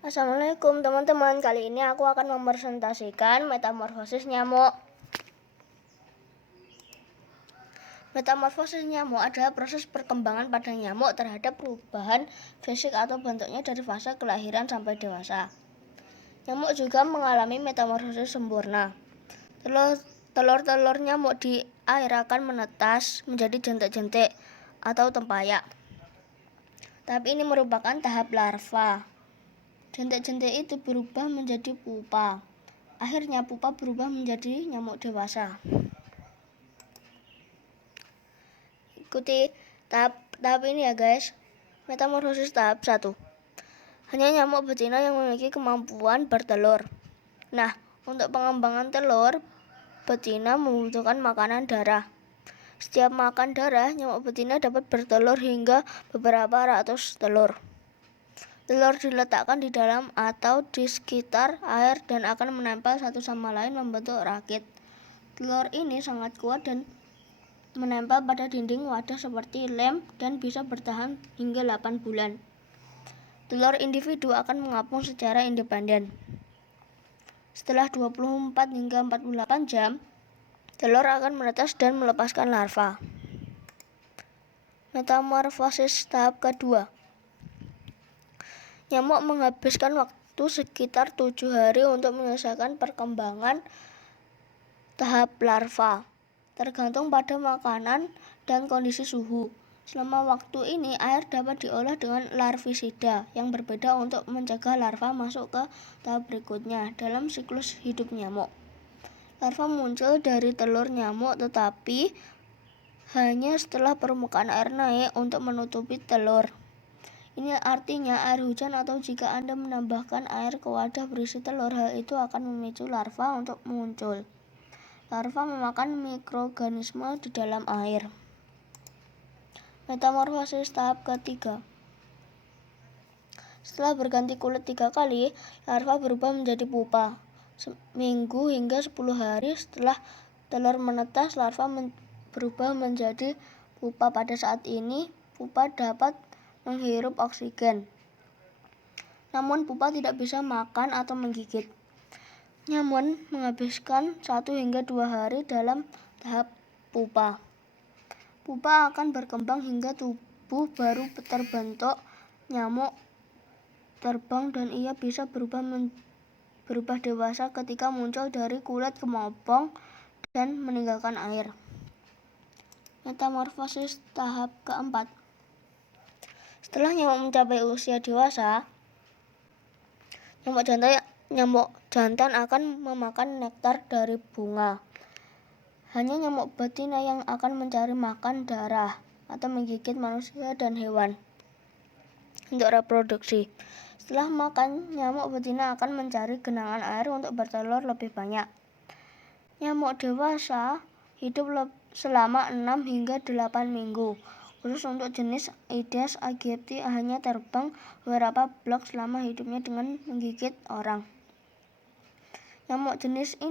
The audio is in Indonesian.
Assalamualaikum teman-teman, kali ini aku akan mempresentasikan metamorfosis nyamuk. Metamorfosis nyamuk adalah proses perkembangan pada nyamuk terhadap perubahan fisik atau bentuknya dari fase kelahiran sampai dewasa. Nyamuk juga mengalami metamorfosis sempurna. Telur-telur nyamuk di air akan menetas menjadi jentik-jentik atau tempayak. Tapi ini merupakan tahap larva. Jentik-jentik itu berubah menjadi pupa. Akhirnya pupa berubah menjadi nyamuk dewasa. Ikuti tahap ini ya guys. Metamorfosis tahap 1. Hanya nyamuk betina yang memiliki kemampuan bertelur. Nah, untuk pengembangan telur, betina membutuhkan makanan darah. Setiap makan darah, nyamuk betina dapat bertelur hingga beberapa ratus telur. Telur diletakkan di dalam atau di sekitar air dan akan menempel satu sama lain membentuk rakit. Telur ini sangat kuat dan menempel pada dinding wadah seperti lem dan bisa bertahan hingga 8 bulan. Telur individu akan mengapung secara independen. Setelah 24 hingga 48 jam, telur akan menetas dan melepaskan larva. Metamorfosis tahap kedua. Nyamuk menghabiskan waktu sekitar 7 hari untuk menyelesaikan perkembangan tahap larva, tergantung pada makanan dan kondisi suhu. Selama waktu ini, air dapat diolah dengan larvisida yang berbeda untuk mencegah larva masuk ke tahap berikutnya dalam siklus hidup nyamuk. Larva muncul dari telur nyamuk tetapi hanya setelah permukaan air naik untuk menutupi telur. Ini artinya air hujan atau jika Anda menambahkan air ke wadah berisi telur, hal itu akan memicu larva untuk muncul. Larva memakan mikroorganisme di dalam air. Metamorfosis tahap ketiga. Setelah berganti kulit 3 kali, larva berubah menjadi pupa. Seminggu hingga 10 hari setelah telur menetas, larva berubah menjadi pupa. Pada saat ini, pupa dapat menghirup oksigen. Namun pupa tidak bisa makan atau menggigit. Nyamuk menghabiskan 1 hingga 2 hari dalam tahap pupa. Pupa akan berkembang hingga tubuh baru terbentuk. Nyamuk terbang dan ia bisa berubah dewasa ketika muncul dari kulit kemopong dan meninggalkan air. Metamorfosis tahap keempat. Setelah nyamuk mencapai usia dewasa, nyamuk jantan akan memakan nektar dari bunga. Hanya nyamuk betina yang akan mencari makan darah atau menggigit manusia dan hewan untuk reproduksi. Setelah makan, nyamuk betina akan mencari genangan air untuk bertelur lebih banyak. Nyamuk dewasa hidup selama 6 hingga 8 minggu. Khusus untuk jenis Aedes aegypti hanya terbang beberapa blok selama hidupnya dengan menggigit orang. Nyamuk jenis ini